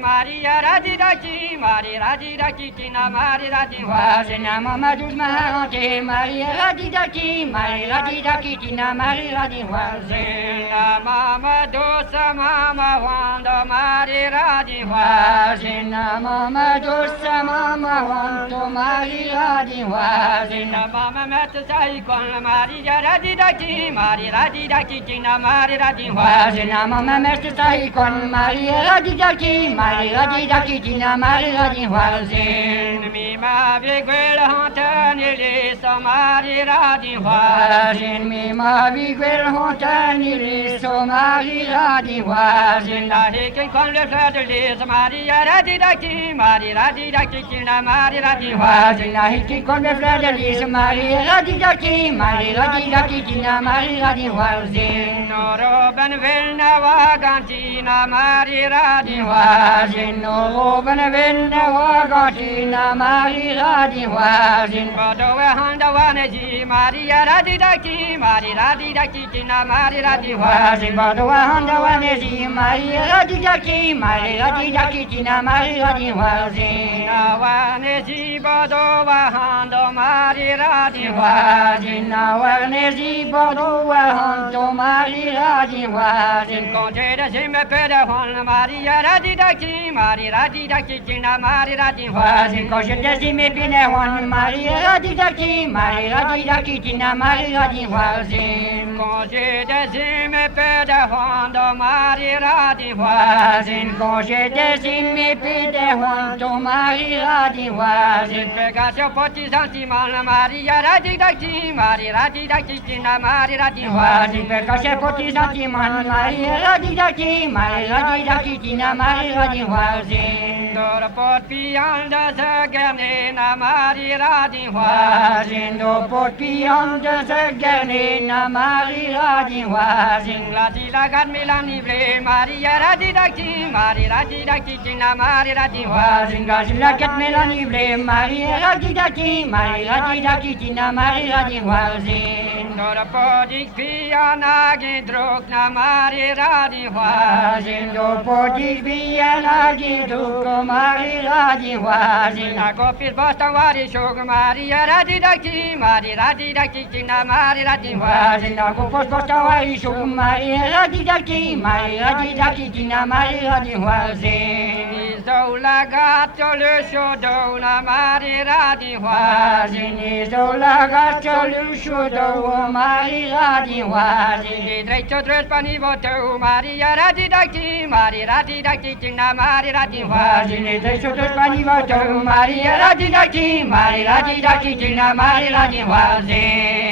Maria Radidaki, Maria Radidaki, Tina Maria Radivasi, Namamadus Maharante, Maria Radidaki, Maria Radidaki, Tina Maria Radivasi, Namamadosa Mama Wanda Maria Radivasi, Namamadosa Mama Wanda Maria Radivasi, Namamatasai con Maria Radidaki, Maria Radidaki, Tina Maria Radivasi, Namamatasai con Maria Radidaki, Maria Radidaki, Tina Maria Radivasi, Mima Viguel Hontanili, Maria Radivasi, Mima Viguel Hontanili, Maria Radivasi, Nahikin con le fleurs de lys, Maria Radidaki, Maria Radidaki, Tina Maria Radivasi, Nahikin con le fleurs de lys, Maria Radidaki, Maria Radidaki, Tina Maria Radivasi, Noro Benvilna Vagantina, Maria Radivasi, Noro Benvilna Vagantina, Maria Radivasi, Badova Handavanesi, Maria Radidaki, Maria Radidaki, Tina Maria Radivasi, Badova Handavanesi, Maria Radidaki, Maria Radidaki, Tina Maria Radivasi, Navanesi, Badova Hando, Maria Radivasi, Navanesi, Badova Hando, Maria Radivasi, Conte de Zime Pedahon, Maria Radidaki, Maria Radidaki, Tina Maria Radivasi, Conte de Zime Pedahon, Maria Radidaki, Maria Radidaki, Tina Maria Radivasi, Conte de Zime Pedahon, Maria Radivasi, Conte de Zime Pedahon, Maria Radivasi, Pegasio Potizantiman, Maria Radidaki, Maria Radidaki, Tina Maria Radivasi, Pegasio Potizantiman, Maria Radidaki, Maria Radidaki, Tina Maria Radivasi, Dora Pot beyond the Ganina, Maria Radivasi, Dora Pot beyond the Ganina, Maria Radivasi, Latila got Milani, Maria Radidaki, Maria Radidaki, Tina Maria Radivasi, Gazilla got Milani, Maria Radidaki, Maria Radidaki, Tina Maria Radivasi, Dora Podik Piana Gidrukna, Maria Radivasi, Dora Podik Piana Gidrukna, Maria Radivasi, Nakopil Bostawari Shog, Maria Radidaki, Maria Radidaki, Tina Maria Radivasi, Nakopil Bostawari Shog, Maria Radidaki, Maria Radidaki, Tina Maria Radivasi, Zola Gatto le Shodona, Maria Radivasi, Zola Gatto le Shodona, Maria Radivasi, Dretto Trespani Voto, Maria Radidaki, Maria Radidaki, Tina Maria Radivasi, Dretto Trespani Voto, Maria Radidaki, Maria Radidaki, Tina Maria Radivasi.